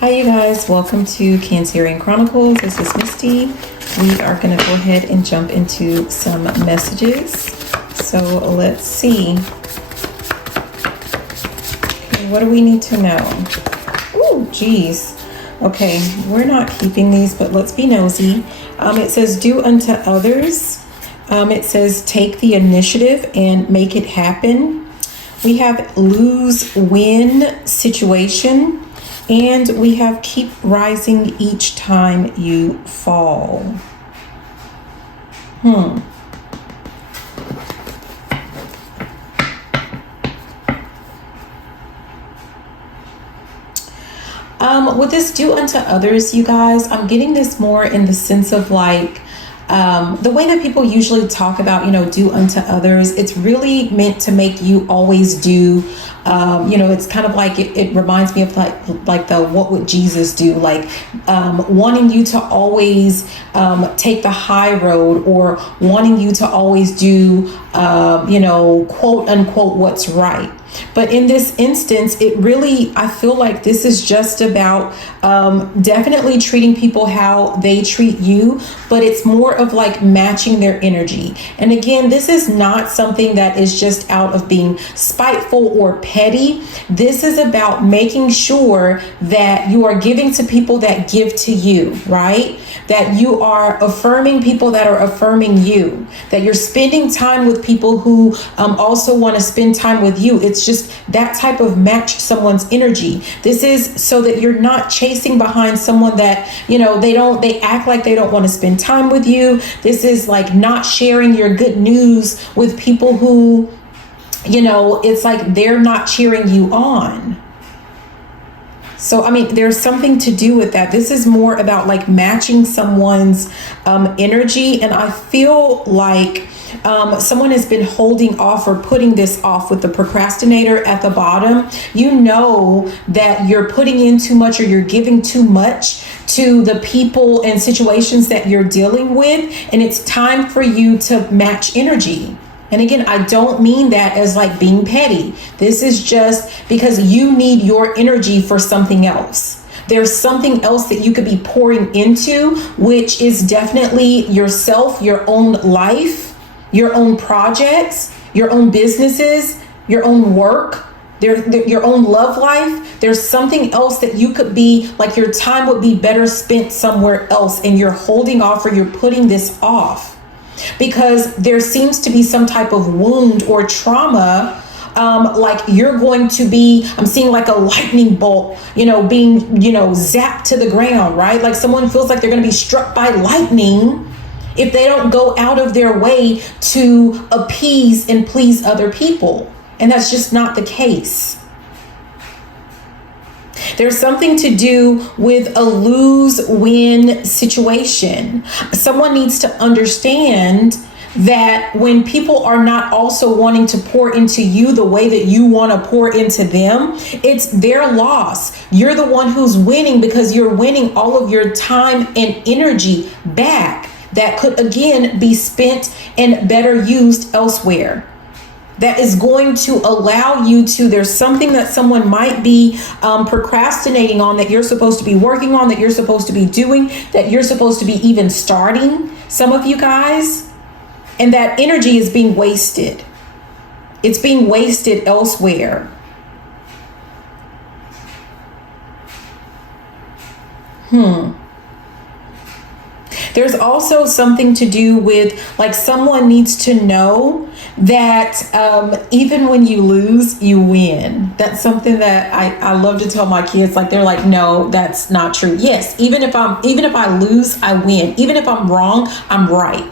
Hi you guys, welcome to Cancerian Chronicles. This is Misty. We are going to go ahead and jump into some messages. So let's see. Okay, what do we need to know? Oh, geez. Okay, we're not keeping these, but let's be nosy. It says do unto others. It says take the initiative and make it happen. We have lose-win situation. And we have keep rising each time you fall. With this do unto others, you guys, I'm getting this more in the sense of like, the way that people usually talk about, do unto others, it's really meant to make you always do, it's kind of like, it reminds me of like the, what would Jesus do? Like, wanting you to always, take the high road, or wanting you to always do, quote unquote, what's right. But in this instance, it really, I feel like this is just about definitely treating people how they treat you, but it's more of like matching their energy. And again, this is not something that is just out of being spiteful or petty. This is about making sure that you are giving to people that give to you, right? That you are affirming people that are affirming you, that you're spending time with people who also want to spend time with you. It's just that type of match someone's energy. This is so that you're not chasing behind someone that, they act like they don't want to spend time with you. This is like not sharing your good news with people who, it's like they're not cheering you on. So, I mean, there's something to do with that. This is more about like matching someone's energy. And I feel like someone has been holding off or putting this off with the procrastinator at the bottom. You know that you're putting in too much or you're giving too much to the people and situations that you're dealing with. And it's time for you to match energy. And again, I don't mean that as like being petty. This is just because you need your energy for something else. There's something else that you could be pouring into, which is definitely yourself, your own life, your own projects, your own businesses, your own work, your own love life. There's something else that you could be like, your time would be better spent somewhere else, and you're holding off or you're putting this off. Because there seems to be some type of wound or trauma, like you're going to be, I'm seeing like a lightning bolt, being, zapped to the ground, right? Like someone feels like they're going to be struck by lightning if they don't go out of their way to appease and please other people. And that's just not the case. There's something to do with a lose-win situation. Someone needs to understand that when people are not also wanting to pour into you the way that you want to pour into them, it's their loss. You're the one who's winning because you're winning all of your time and energy back that could, again, be spent and better used elsewhere. That is going to allow you to, there's something that someone might be procrastinating on that you're supposed to be working on, that you're supposed to be doing, that you're supposed to be even starting, some of you guys, and that energy is being wasted. It's being wasted elsewhere. There's also something to do with like someone needs to know that even when you lose, you win. That's something that I love to tell my kids. Like they're like, no, that's not true. Yes, even if I lose, I win. Even if I'm wrong, I'm right.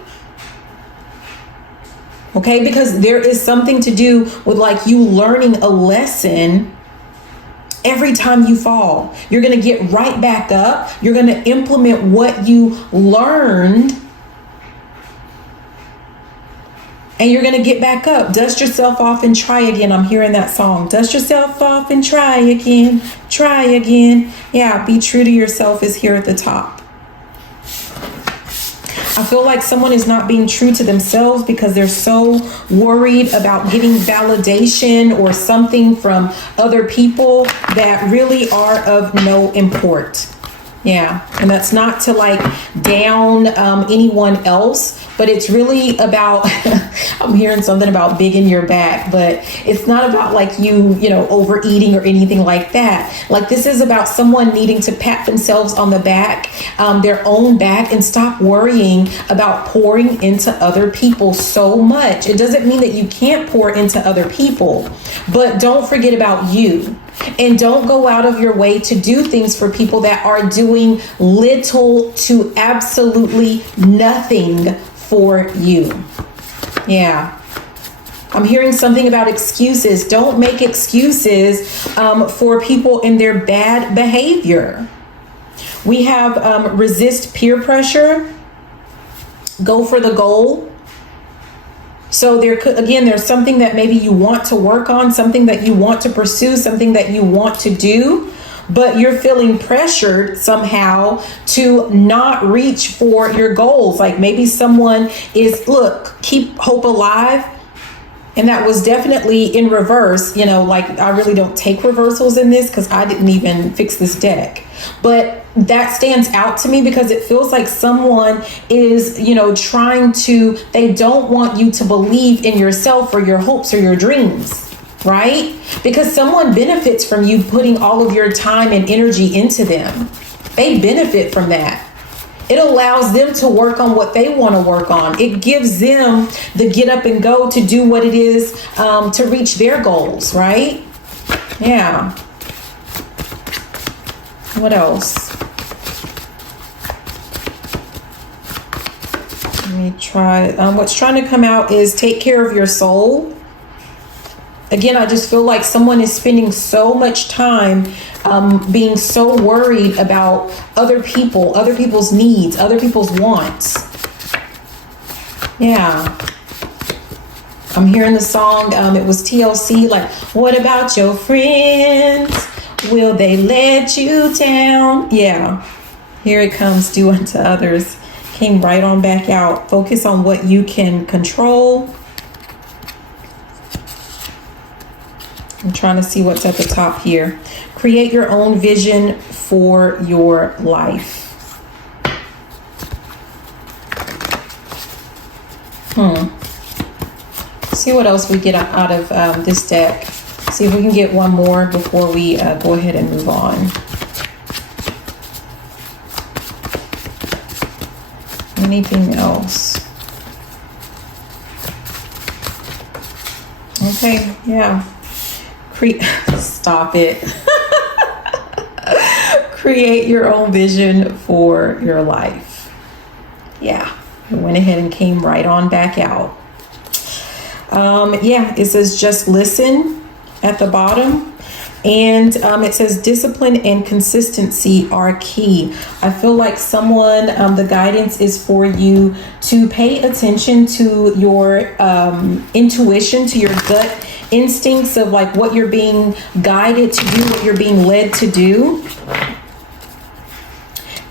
Okay, because there is something to do with like you learning a lesson. Every time you fall, you're going to get right back up. You're going to implement what you learned. And you're going to get back up. Dust yourself off and try again. I'm hearing that song. Dust yourself off and try again. Try again. Yeah, be true to yourself is here at the top. I feel like someone is not being true to themselves because they're so worried about getting validation or something from other people that really are of no import. Yeah, and that's not to like down anyone else, but it's really about, I'm hearing something about big in your back, but it's not about like you know, overeating or anything like that. Like this is about someone needing to pat themselves on the back, their own back, and stop worrying about pouring into other people so much. It doesn't mean that you can't pour into other people, but don't forget about you. And don't go out of your way to do things for people that are doing little to absolutely nothing for you. Yeah. I'm hearing something about excuses. Don't make excuses for people in their bad behavior. We have resist peer pressure. Go for the goal. So there could, again, there's something that maybe you want to work on, something that you want to pursue, something that you want to do, but you're feeling pressured somehow to not reach for your goals. Like maybe someone is, look, keep hope alive. And that was definitely in reverse, like I really don't take reversals in this because I didn't even fix this deck. But that stands out to me because it feels like someone is, trying to, they don't want you to believe in yourself or your hopes or your dreams, right? Because someone benefits from you putting all of your time and energy into them. They benefit from that. It allows them to work on what they want to work on. It gives them the get up and go to do what it is to reach their goals, right? Yeah. What else? Let me try. What's trying to come out is take care of your soul. Again, I just feel like someone is spending so much time being so worried about other people, other people's needs, other people's wants. Yeah. I'm hearing the song, it was TLC, like, what about your friends? Will they let you down? Yeah. Here it comes, do unto others. Came right on back out. Focus on what you can control. I'm trying to see what's at the top here. Create your own vision for your life. See what else we get out of this deck. See if we can get one more before we go ahead and move on. Anything else? Okay, yeah. Stop it. Create your own vision for your life. Yeah, it went ahead and came right on back out. Yeah, it says just listen at the bottom. And it says discipline and consistency are key. I feel like someone, the guidance is for you to pay attention to your intuition, to your gut instincts of like what you're being guided to do, what you're being led to do.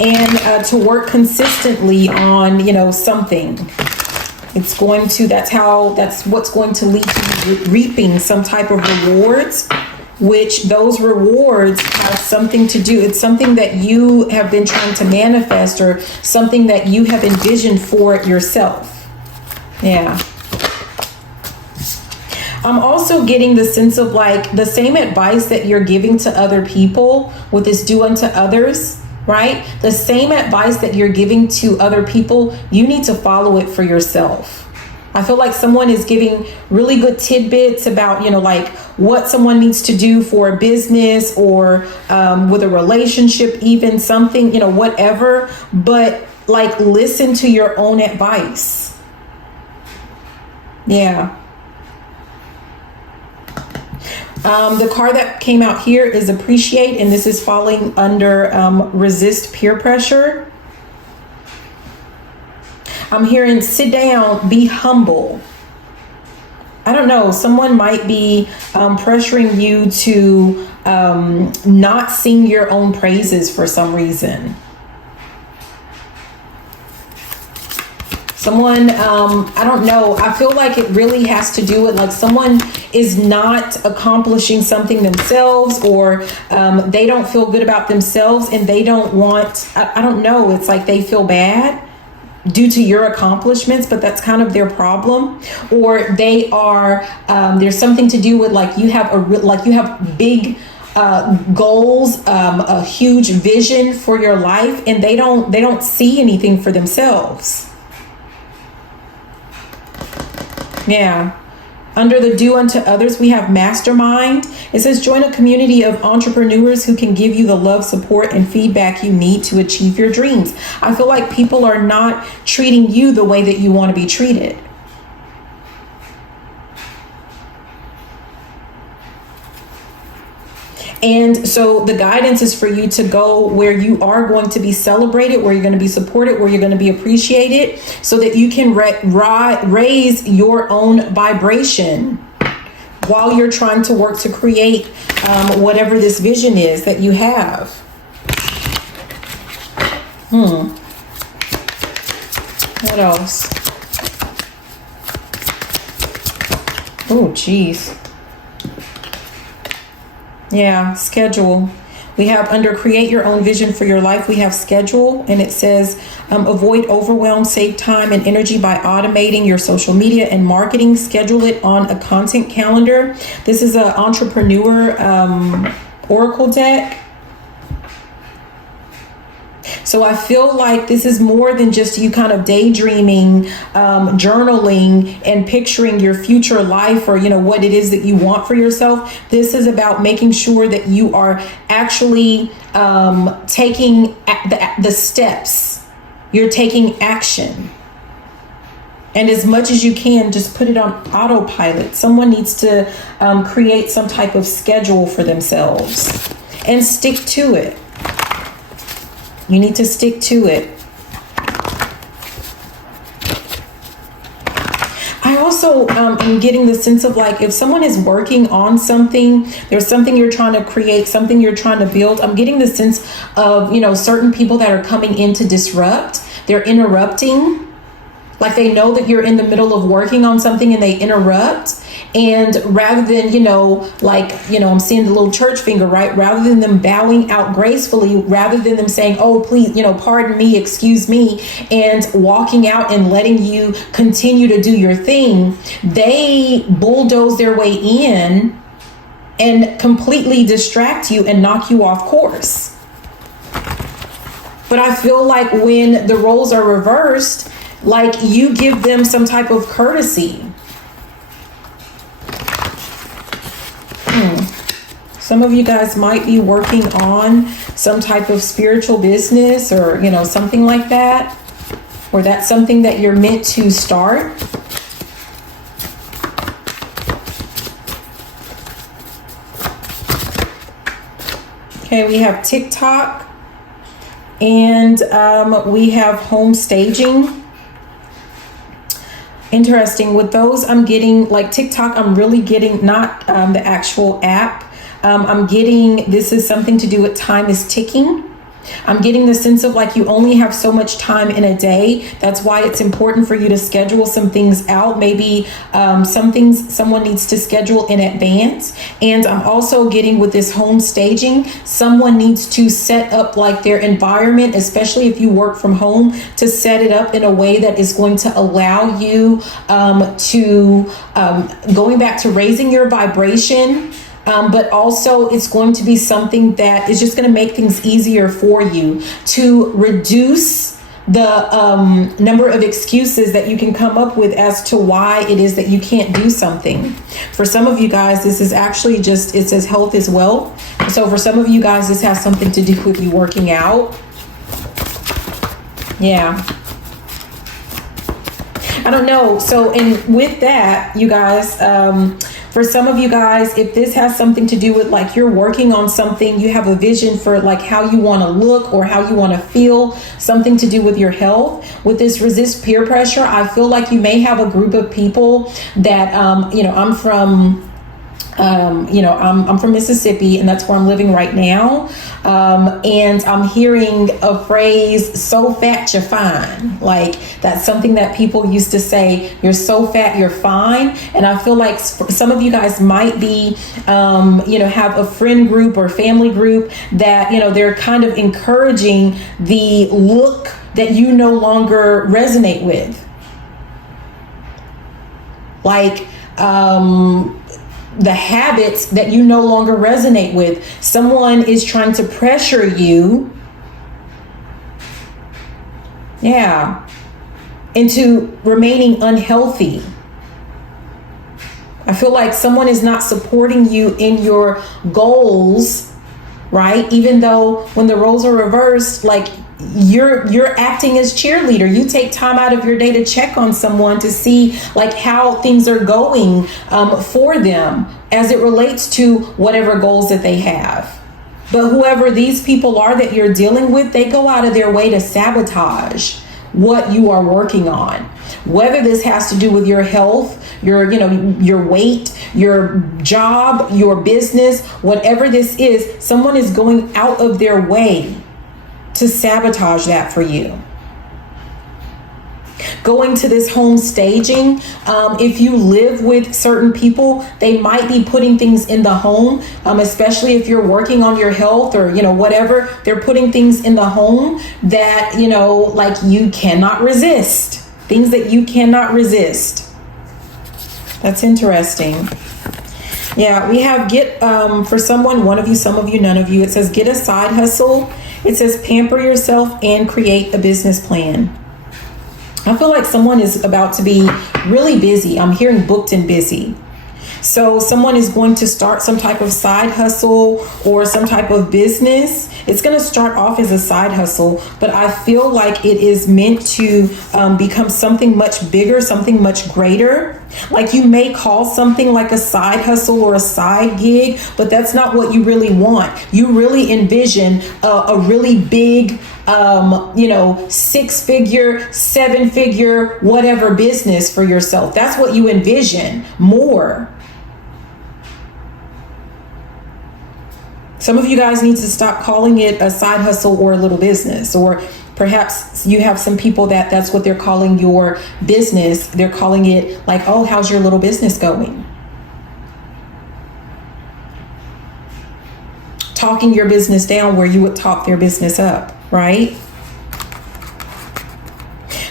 And to work consistently on, something. It's going to, that's what's going to lead to you reaping some type of rewards, which those rewards have something to do. It's something that you have been trying to manifest or something that you have envisioned for yourself. Yeah. I'm also getting the sense of like the same advice that you're giving to other people with this do unto others, right? The same advice that you're giving to other people, you need to follow it for yourself. I feel like someone is giving really good tidbits about, like what someone needs to do for a business or with a relationship, even something, whatever, but like listen to your own advice. Yeah. The card that came out here is appreciate, and this is falling under resist peer pressure. I'm hearing sit down, be humble. I don't know, someone might be pressuring you to not sing your own praises for some reason. Someone, I don't know. I feel like it really has to do with like someone is not accomplishing something themselves, or they don't feel good about themselves and they don't want, I don't know. It's like they feel bad due to your accomplishments, but that's kind of their problem. Or they are, there's something to do with like you have big goals, a huge vision for your life, and they don't see anything for themselves. Yeah. Under the do unto others, we have mastermind. It says join a community of entrepreneurs who can give you the love, support, and feedback you need to achieve your dreams. I feel like people are not treating you the way that you want to be treated. And so the guidance is for you to go where you are going to be celebrated, where you're going to be supported, where you're going to be appreciated, so that you can raise your own vibration while you're trying to work to create whatever this vision is that you have. What else? Oh, geez. Yeah, schedule. We have under create your own vision for your life, we have schedule, and it says avoid overwhelm, save time and energy by automating your social media and marketing. Schedule it on a content calendar. This is an entrepreneur oracle deck. So I feel like this is more than just you kind of daydreaming, journaling, and picturing your future life, or, you know, what it is that you want for yourself. This is about making sure that you are actually taking the steps. You're taking action. And as much as you can, just put it on autopilot. Someone needs to create some type of schedule for themselves and stick to it. You need to stick to it. I also am getting the sense of like, if someone is working on something, there's something you're trying to create, something you're trying to build. I'm getting the sense of, you know, certain people that are coming in to disrupt. They're interrupting. Like they know that you're in the middle of working on something and they interrupt. And rather than, you know, like, you know, I'm seeing the little church finger, right? Rather than them bowing out gracefully, rather than them saying, oh, please, you know, pardon me, excuse me, and walking out and letting you continue to do your thing, they bulldoze their way in and completely distract you and knock you off course. But I feel like when the roles are reversed, like you give them some type of courtesy. Some of you guys might be working on some type of spiritual business, or, you know, something like that, or that's something that you're meant to start. Okay, we have TikTok, and we have home staging. Interesting. With those, I'm getting like TikTok, I'm really getting not the actual app. I'm getting, this is something to do with time is ticking. I'm getting the sense of like you only have so much time in a day. That's why it's important for you to schedule some things out. Maybe some things someone needs to schedule in advance. And I'm also getting with this home staging, someone needs to set up like their environment, especially if you work from home, to set it up in a way that is going to allow you to going back to raising your vibration. But also it's going to be something that is just going to make things easier for you to reduce the number of excuses that you can come up with as to why it is that you can't do something. For some of you guys, this is actually just, it says health is wealth. So for some of you guys, this has something to do with you working out. Yeah. I don't know. So, and with that, you guys, for some of you guys, if this has something to do with like you're working on something, you have a vision for like how you want to look or how you want to feel, something to do with your health. With this resist peer pressure, I feel like you may have a group of people that, you know, I'm from I'm from Mississippi, and that's where I'm living right now. And I'm hearing a phrase, so fat, you're fine. Like, that's something that people used to say, you're so fat, you're fine. And I feel like some of you guys might be, have a friend group or family group that, they're kind of encouraging the look that you no longer resonate with. Like, the habits that you no longer resonate with. Someone is trying to pressure you, into remaining unhealthy. I feel like someone is not supporting you in your goals, right? Even though when the roles are reversed, like, you're acting as cheerleader. You take time out of your day to check on someone to see like how things are going for them as it relates to whatever goals that they have. But whoever these people are that you're dealing with, they go out of their way to sabotage what you are working on. Whether this has to do with your health, your weight, your job, your business, whatever this is, someone is going out of their way to sabotage that for you. Going to this home staging, if you live with certain people, they might be putting things in the home, especially if you're working on your health or, whatever, they're putting things in the home that, like you cannot resist, things that you cannot resist. That's interesting. Yeah, we have for someone, one of you, some of you, none of you, it says get a side hustle. It says pamper yourself and create a business plan. I feel like someone is about to be really busy. I'm hearing booked and busy. So someone is going to start some type of side hustle or some type of business. It's going to start off as a side hustle, but I feel like it is meant to become something much bigger, something much greater. Like you may call something like a side hustle or a side gig, but that's not what you really want. You really envision a really big, 6-figure, 7-figure, whatever business for yourself. That's what you envision more. Some of you guys need to stop calling it a side hustle or a little business, or perhaps you have some people that's what they're calling your business. They're calling it like, oh, how's your little business going? Talking your business down where you would talk their business up, right?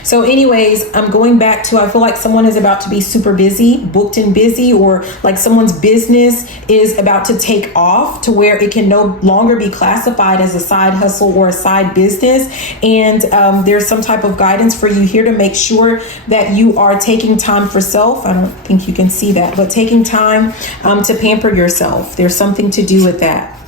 So anyways, I'm going back to, I feel like someone is about to be super busy, booked and busy, or like someone's business is about to take off to where it can no longer be classified as a side hustle or a side business. And there's some type of guidance for you here to make sure that you are taking time for self. I don't think you can see that, but taking time to pamper yourself. There's something to do with that.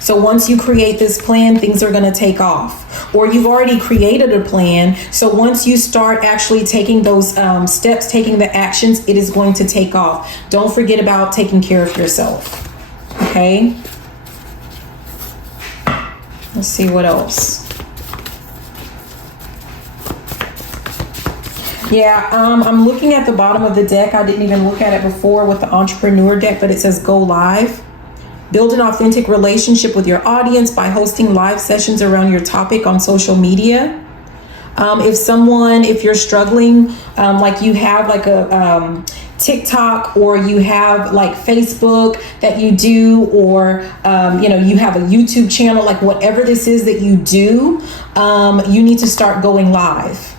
So once you create this plan, things are going to take off, or you've already created a plan. So once you start actually taking those steps, taking the actions, it is going to take off. Don't forget about taking care of yourself. Okay. Let's see what else. Yeah, I'm looking at the bottom of the deck. I didn't even look at it before with the entrepreneur deck, but it says go live. Build an authentic relationship with your audience by hosting live sessions around your topic on social media. If you're struggling, like you have like a TikTok, or you have like Facebook that you do, or you have a YouTube channel, like whatever this is that you do, you need to start going live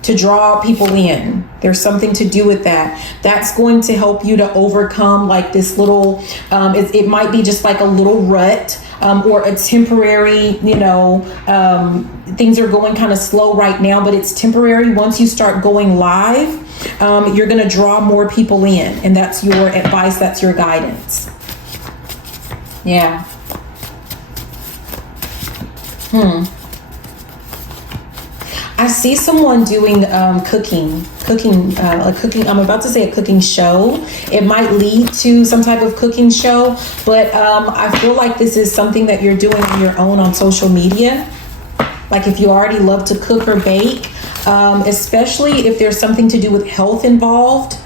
to draw people in. There's something to do with that. That's going to help you to overcome like this little, it might be just like a little rut, or a temporary, things are going kind of slow right now, but it's temporary. Once you start going live, you're going to draw more people in, and that's your advice. That's your guidance. Yeah. I see someone doing cooking. I'm about to say a cooking show. It might lead to some type of cooking show, but I feel like this is something that you're doing on your own on social media. Like if you already love to cook or bake, especially if there's something to do with health involved.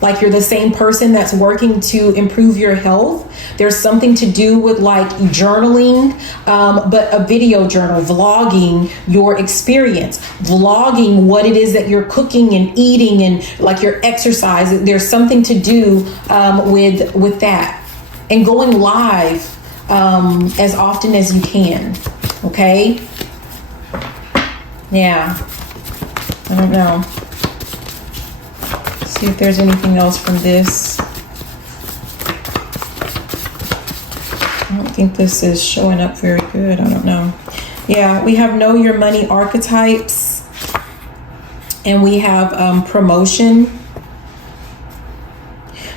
like you're the same person that's working to improve your health. There's something to do with like journaling, but a video journal, vlogging your experience, vlogging what it is that you're cooking and eating and like your exercise. There's something to do with that, and going live as often as you can. Okay. Yeah. I don't know. See if there's anything else from this. I don't think this is showing up very good. I don't know. Yeah, we have know your money archetypes, and we have promotion.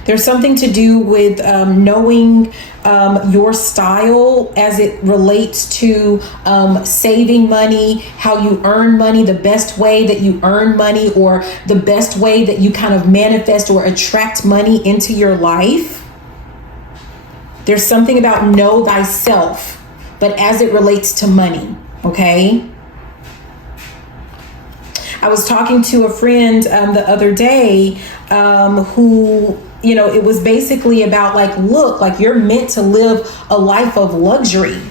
There's something to do with knowing your style as it relates to saving money, how you earn money, the best way that you earn money, or the best way that you kind of manifest or attract money into your life. There's something about know thyself, but as it relates to money, okay? I was talking to a friend the other day who, you know, it was basically about like, look, like you're meant to live a life of luxury.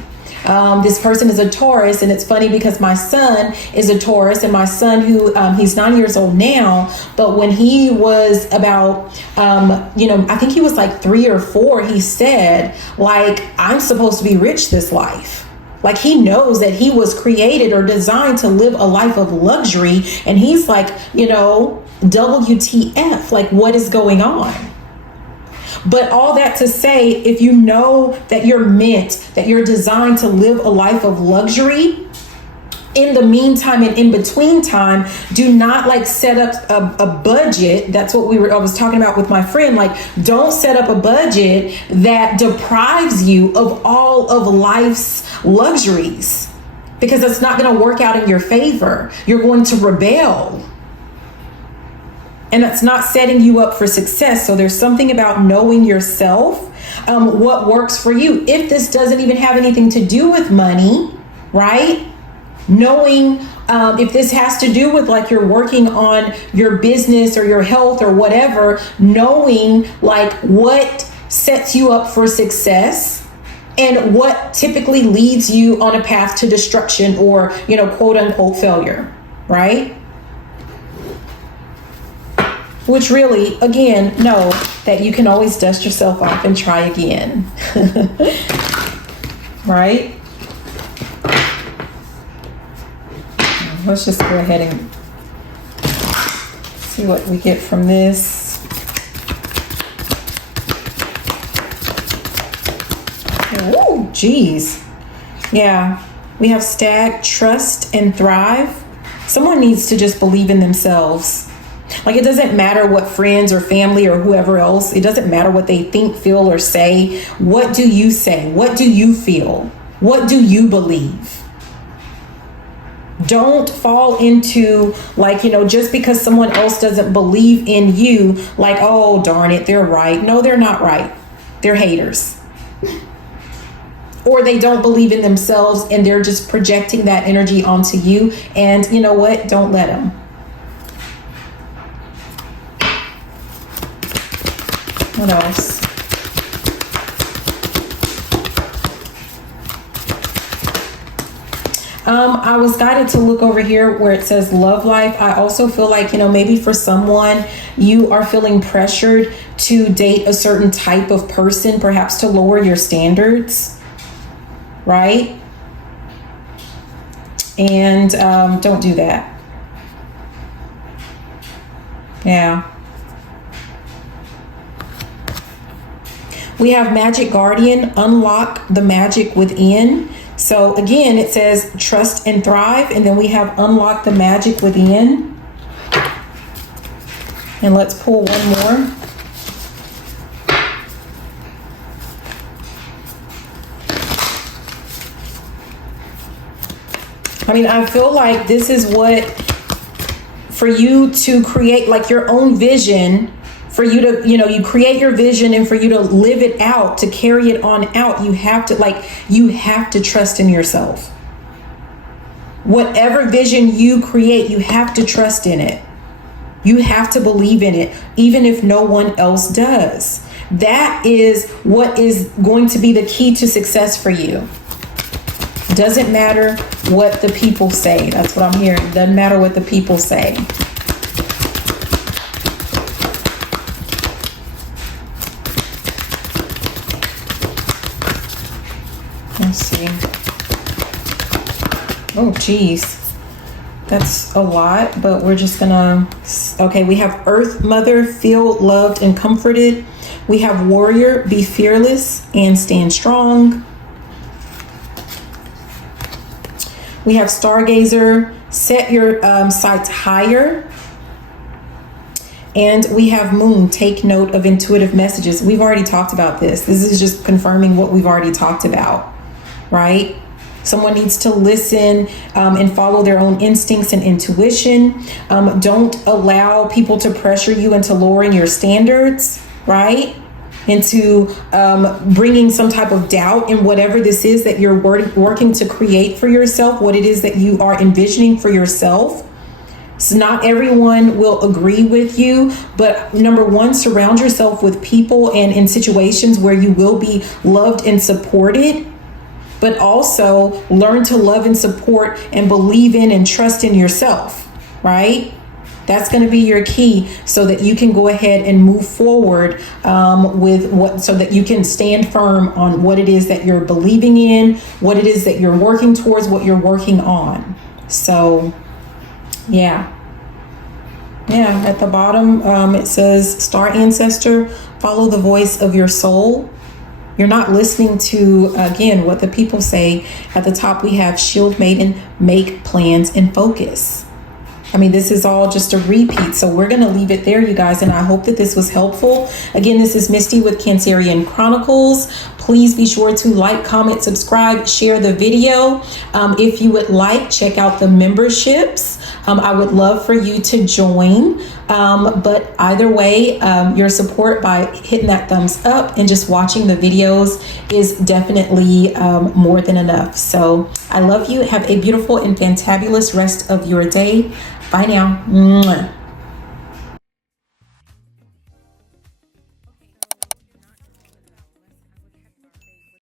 This person is a Taurus, and it's funny because my son is a Taurus, and my son who he's 9 years old now, but when he was about, I think he was like 3 or 4, he said like, I'm supposed to be rich this life. Like he knows that he was created or designed to live a life of luxury. And he's like, WTF, like what is going on? But all that to say, if you know that you're designed to live a life of luxury, in the meantime and in between time, do not like set up a budget. That's what I was talking about with my friend. Like, don't set up a budget that deprives you of all of life's luxuries, because it's not going to work out in your favor. You're going to rebel. And that's not setting you up for success. So there's something about knowing yourself, what works for you. If this doesn't even have anything to do with money, right? Knowing if this has to do with like you're working on your business or your health or whatever, knowing like what sets you up for success and what typically leads you on a path to destruction or, quote unquote failure, right? Which really, again, know that you can always dust yourself off and try again. Right? Let's just go ahead and see what we get from this. Oh, geez. Yeah. We have stag, trust, and thrive. Someone needs to just believe in themselves. Like, it doesn't matter what friends or family or whoever else, it doesn't matter what they think, feel, or say. What do you say? What do you feel? What do you believe? Don't fall into like, just because someone else doesn't believe in you, like, oh, darn it, they're right. No, they're not right. They're haters. Or they don't believe in themselves and they're just projecting that energy onto you. And you know what? Don't let them. What else? I was guided to look over here where it says love life. I also feel like, maybe for someone, you are feeling pressured to date a certain type of person, perhaps to lower your standards, right? And don't do that. Yeah. We have Magic Guardian, unlock the magic within. So again, it says trust and thrive. And then we have unlock the magic within. And let's pull one more. I mean, I feel like this is what, for you to create like your own vision, for you to, you create your vision, and for you to live it out, to carry it on out, you have to trust in yourself. Whatever vision you create, you have to trust in it. You have to believe in it, even if no one else does. That is what is going to be the key to success for you. Doesn't matter what the people say. That's what I'm hearing. Doesn't matter what the people say. Let's see. Oh, geez. That's a lot, but we're just gonna, okay, we have Earth Mother, feel loved and comforted. We have Warrior, be fearless and stand strong. We have Stargazer, set your sights higher. And we have Moon, take note of intuitive messages. We've already talked about this. This is just confirming what we've already talked about, right? Someone needs to listen and follow their own instincts and intuition. Don't allow people to pressure you into lowering your standards, right? Into bringing some type of doubt in whatever this is that you're working to create for yourself, what it is that you are envisioning for yourself. So not everyone will agree with you, but number one, surround yourself with people and in situations where you will be loved and supported. But also learn to love and support and believe in and trust in yourself, right? That's going to be your key so that you can go ahead and move forward with what, so that you can stand firm on what it is that you're believing in, what it is that you're working towards, what you're working on. So, yeah. Yeah, at the bottom, it says, Star Ancestor, follow the voice of your soul. You're not listening to, again, what the people say. At the top, we have Shield Maiden, make plans and focus. I mean, this is all just a repeat. So we're going to leave it there, you guys. And I hope that this was helpful. Again, this is Misty with Cancerian Chronicles. Please be sure to like, comment, subscribe, share the video. If you would like, check out the memberships. I would love for you to join. But either way, your support by hitting that thumbs up and just watching the videos is definitely more than enough. So I love you. Have a beautiful and fantabulous rest of your day. Bye now. Mwah.